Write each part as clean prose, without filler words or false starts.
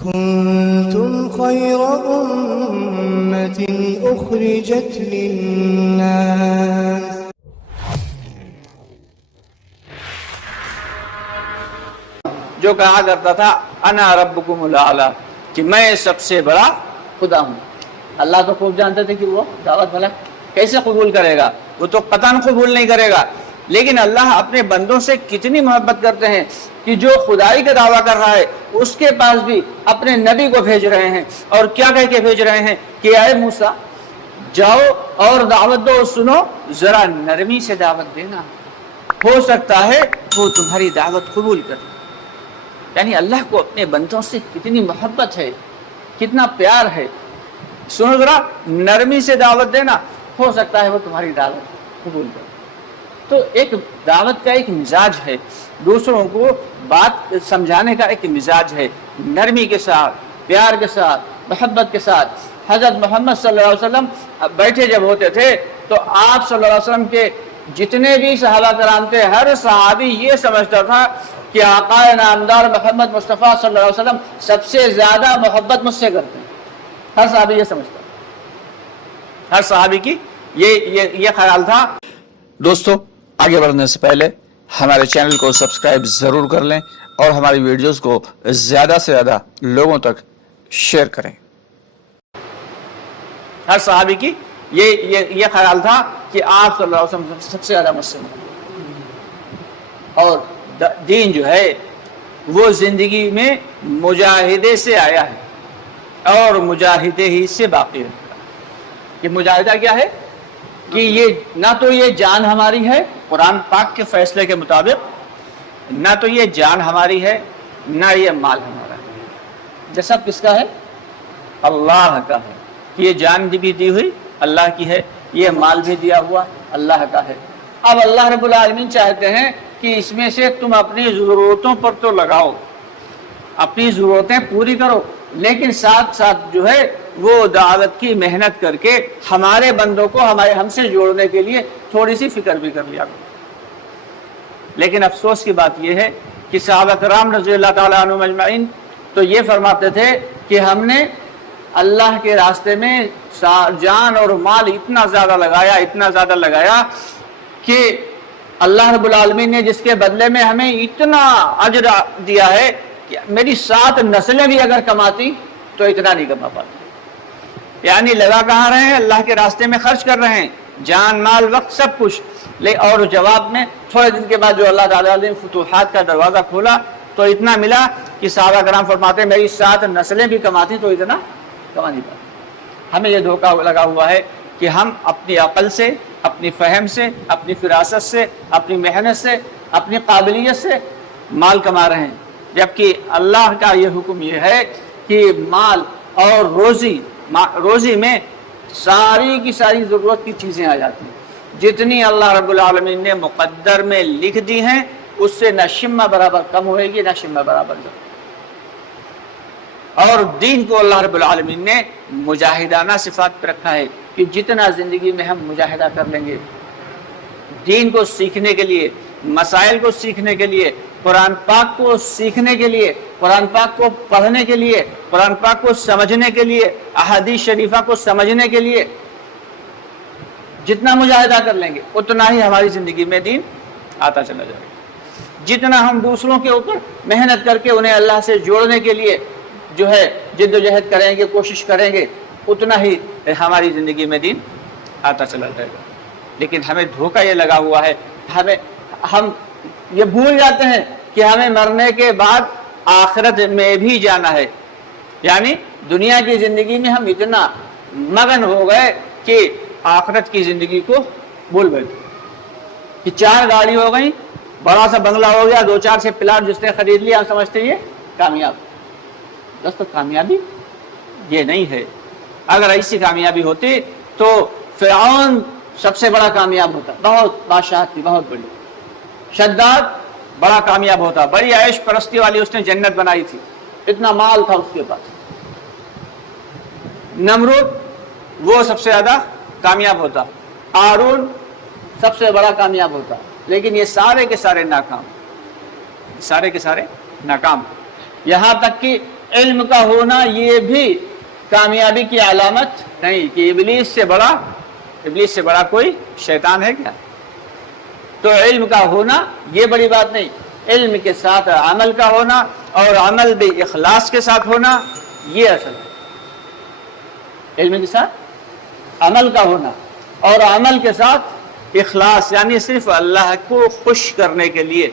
كنتم خير أمة أخرجت للناس جو کہا کرتا تھا انا ربکم الاعلی کہ میں سب سے بڑا خدا ہوں. اللہ تو خوب جانتے تھے کہ وہ دعوت بھلا کیسے قبول کرے گا، وہ تو قطعاً قبول نہیں کرے گا. لیکن اللہ اپنے بندوں سے کتنی محبت کرتے ہیں کہ جو خدائی کا دعویٰ کر رہا ہے اس کے پاس بھی اپنے نبی کو بھیج رہے ہیں. اور کیا کہہ کے بھیج رہے ہیں کہ اے موسیٰ جاؤ اور دعوت دو، سنو، ذرا نرمی سے دعوت دینا، ہو سکتا ہے وہ تمہاری دعوت قبول کرے. یعنی اللہ کو اپنے بندوں سے کتنی محبت ہے، کتنا پیار ہے. سنو ذرا نرمی سے دعوت دینا، ہو سکتا ہے وہ تمہاری دعوت قبول کرے. تو ایک دعوت کا ایک مزاج ہے، دوسروں کو بات سمجھانے کا ایک مزاج ہے، نرمی کے ساتھ، پیار کے ساتھ، محبت کے ساتھ. حضرت محمد صلی اللہ علیہ وسلم بیٹھے جب ہوتے تھے تو آپ صلی اللہ علیہ وسلم کے جتنے بھی صحابہ کرام تھے، ہر صحابی یہ سمجھتا تھا کہ آقا نامدار محمد مصطفیٰ صلی اللہ علیہ وسلم سب سے زیادہ محبت مجھ سے کرتے ہیں. ہر صحابی یہ سمجھتا، ہر صحابی کی یہ خیال تھا. دوستو آگے بڑھنے سے پہلے ہمارے چینل کو سبسکرائب ضرور کر لیں اور ہماری ویڈیوز کو زیادہ سے زیادہ لوگوں تک شیئر کریں. ہر صحابی کی یہ خیال تھا کہ آپ صلی اللہ علیہ وسلم سب سے زیادہ مجھ سے محبت. اور دین جو ہے وہ زندگی میں مجاہدے سے آیا ہے اور مجاہدے ہی سے باقی رہے گا. یہ مجاہدہ کیا ہے کہ یہ نہ تو یہ جان ہماری ہے قرآن پاک کے فیصلے کے مطابق، نہ تو یہ جان ہماری ہے، نہ یہ مال ہمارا ہے. یہ سب کس کا ہے؟ اللہ کا ہے. یہ جان بھی دی ہوئی اللہ کی ہے، یہ مال بھی دیا ہوا اللہ کا ہے. اب اللہ رب العالمین چاہتے ہیں کہ اس میں سے تم اپنی ضرورتوں پر تو لگاؤ، اپنی ضرورتیں پوری کرو، لیکن ساتھ ساتھ جو ہے وہ دعوت کی محنت کر کے ہمارے بندوں کو ہم سے جوڑنے کے لیے تھوڑی سی فکر بھی کر لیا کرو. لیکن افسوس کی بات یہ ہے کہ صحابہ کرام رضی اللہ تعالیٰ عنہم اجمعین تو یہ فرماتے تھے کہ ہم نے اللہ کے راستے میں جان اور مال اتنا زیادہ لگایا کہ اللہ رب العالمین نے جس کے بدلے میں ہمیں اتنا اجر دیا ہے کہ میری 7 نسلیں بھی اگر کماتی تو اتنا نہیں کما پاتی. یعنی لگا کہاں رہے ہیں؟ اللہ کے راستے میں خرچ کر رہے ہیں، جان مال وقت سب کچھ. اور جواب میں تھوڑے دن کے بعد جو اللہ تعالیٰ نے فتوحات کا دروازہ کھولا تو اتنا ملا کہ صحابہ کرام فرماتے ہیں میری 7 نسلیں بھی کماتی تو اتنا کما نہیں پاتی. ہمیں یہ دھوکہ لگا ہوا ہے کہ ہم اپنی عقل سے، اپنی فہم سے، اپنی فراست سے، اپنی محنت سے، اپنی قابلیت سے مال کما رہے ہیں، جبکہ اللہ کا یہ حکم یہ ہے کہ مال اور روزی میں ساری کی ساری ضرورت کی چیزیں آ جاتی ہیں. جتنی اللہ رب العالمین نے مقدر میں لکھ دی ہیں اس سے نہ شمہ برابر کم ہوئے گی نہ شمہ برابر زیادہ. اور دین کو اللہ رب العالمین نے مجاہدانہ صفات پہ رکھا ہے کہ جتنا زندگی میں ہم مجاہدہ کر لیں گے دین کو سیکھنے کے لیے، مسائل کو سیکھنے کے لیے، قرآن پاک کو سیکھنے کے لیے، قرآن پاک کو پڑھنے کے لیے، قرآن پاک کو سمجھنے کے لیے، احادیث شریفہ کو سمجھنے کے لیے جتنا مجاہدہ کر لیں گے اتنا ہی ہماری زندگی میں دین آتا چلا جائے گا. جتنا ہم دوسروں کے اوپر محنت کر کے انہیں اللہ سے جوڑنے کے لیے جو ہے جد و جہد کریں گے، کوشش کریں گے، اتنا ہی ہماری زندگی میں دین آتا چلا جائے گا. لیکن ہمیں دھوکہ یہ لگا ہوا ہے، ہم یہ بھول جاتے ہیں کہ ہمیں مرنے کے بعد آخرت میں بھی جانا ہے. یعنی دنیا کی زندگی میں ہم اتنا مگن ہو گئے کہ آخرت کی زندگی کو بھول بیٹھے کہ 4 گاڑی ہو گئی، بڑا سا بنگلہ ہو گیا، 2-4 سے پلاٹ جس نے خرید لیا، ہم سمجھتے ہیں یہ کامیاب. دوستو کامیابی یہ نہیں ہے. اگر ایسی کامیابی ہوتی تو فرعون سب سے بڑا کامیاب ہوتا، بہت بادشاہت تھی بہت بڑی. شداد بڑا کامیاب ہوتا، بڑی عیش پرستی والی اس نے جنت بنائی تھی، اتنا مال تھا اس کے پاس. نمرود وہ سب سے زیادہ کامیاب ہوتا، قارون سب سے بڑا کامیاب ہوتا. لیکن یہ سارے کے سارے ناکام، سارے کے سارے ناکام. یہاں تک کہ علم کا ہونا یہ بھی کامیابی کی علامت نہیں کہ ابلیس سے بڑا کوئی شیطان ہے کیا؟ تو علم کا ہونا یہ بڑی بات نہیں، علم کے ساتھ عمل کا ہونا اور عمل بھی اخلاص کے ساتھ ہونا یہ اصل ہے۔ علم کے ساتھ عمل کا ہونا اور عمل کے ساتھ اخلاص، یعنی صرف اللہ کو خوش کرنے کے لیے،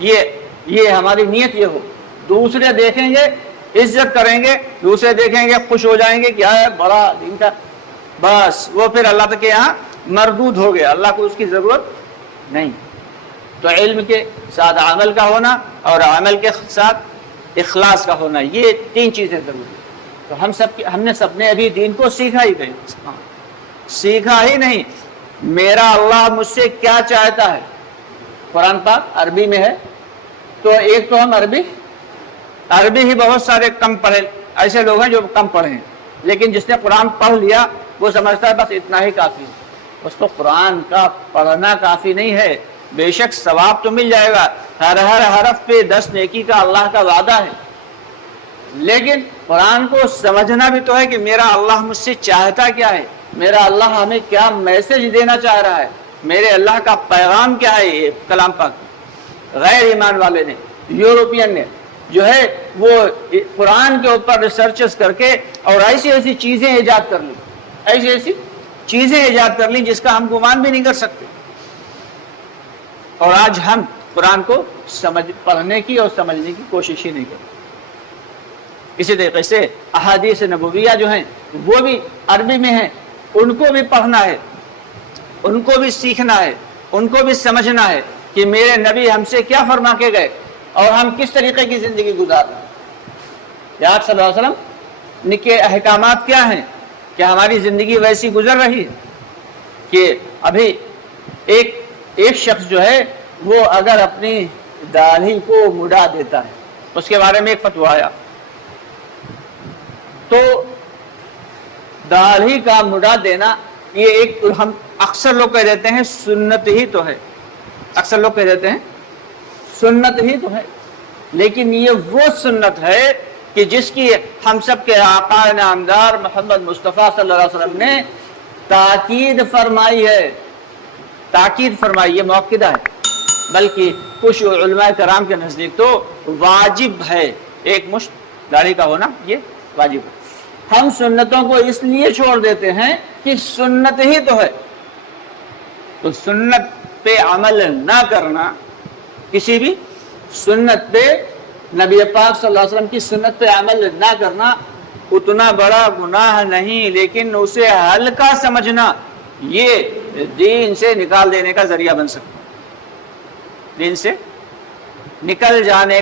یہ ہماری نیت یہ ہو۔ دوسرے دیکھیں گے عزت کریں گے، دوسرے دیکھیں گے خوش ہو جائیں گے، کیا ہے بڑا دین کا، بس وہ پھر اللہ تک یہاں مردود ہو گیا، اللہ کو اس کی ضرورت نہیں۔ تو علم کے ساتھ عمل کا ہونا اور عمل کے ساتھ اخلاص کا ہونا، یہ تین چیزیں ضروری ہیں۔ تو ہم نے سب نے ابھی دین کو سیکھا ہی نہیں، سیکھا ہی نہیں۔ میرا اللہ مجھ سے کیا چاہتا ہے، قرآن پاک عربی میں ہے، تو ایک تو ہم عربی ہی بہت سارے کم پڑھے، ایسے لوگ ہیں جو کم پڑھے ہیں، لیکن جس نے قرآن پڑھ لیا وہ سمجھتا ہے بس اتنا ہی کافی ہے۔ اس کو قرآن کا پڑھنا کافی نہیں ہے، بے شک ثواب تو مل جائے گا، ہر حرف پہ 10 نیکی کا اللہ کا وعدہ ہے، لیکن قرآن کو سمجھنا بھی تو ہے کہ میرا اللہ مجھ سے چاہتا کیا ہے، میرا اللہ ہمیں کیا میسج دینا چاہ رہا ہے، میرے اللہ کا پیغام کیا ہے۔ یہ کلام پاک غیر ایمان والے نے، یورپین نے جو ہے وہ قرآن کے اوپر ریسرچز کر کے اور ایسی چیزیں ایجاد کر لیں جس کا ہم گمان بھی نہیں کر سکتے، اور آج ہم قرآن کو پڑھنے کی اور سمجھنے کی کوشش ہی نہیں کرتے۔ اسی طریقے سے احادیث نبویہ جو ہیں وہ بھی عربی میں ہیں، ان کو بھی پڑھنا ہے، ان کو بھی سیکھنا ہے، ان کو بھی سمجھنا ہے کہ میرے نبی ہم سے کیا فرما کے گئے اور ہم کس طریقے کی زندگی گزار رہے ہیں، یا آپ صلی اللہ علیہ وسلم کے احکامات کیا ہیں، کہ ہماری زندگی ویسی گزر رہی ہے کہ ابھی ایک شخص جو ہے وہ اگر اپنی داڑھی کو مڈا دیتا ہے، اس کے بارے میں ایک فتویٰ آیا، تو داڑھی کا مڈا دینا یہ ایک، ہم اکثر لوگ کہہ دیتے ہیں سنت ہی تو ہے، اکثر لوگ کہہ دیتے ہیں سنت ہی تو ہے، لیکن یہ وہ سنت ہے کہ جس کی ہم سب کے آقا نامدار محمد مصطفیٰ صلی اللہ علیہ وسلم نے تاکید فرمائی ہے، یہ موقدہ ہے، بلکہ کچھ علماء کرام کے نزدیک تو واجب ہے، ایک مشت داڑھی کا ہونا یہ واجب ہے۔ ہم سنتوں کو اس لیے چھوڑ دیتے ہیں کہ سنت ہی تو ہے، تو سنت پہ عمل نہ کرنا، کسی بھی سنت پہ، نبی پاک صلی اللہ علیہ وسلم کی سنت پہ عمل نہ کرنا اتنا بڑا گناہ نہیں، لیکن اسے ہلکا سمجھنا یہ دین سے نکال دینے کا ذریعہ بن سکتا ہے، دین سے نکل جانے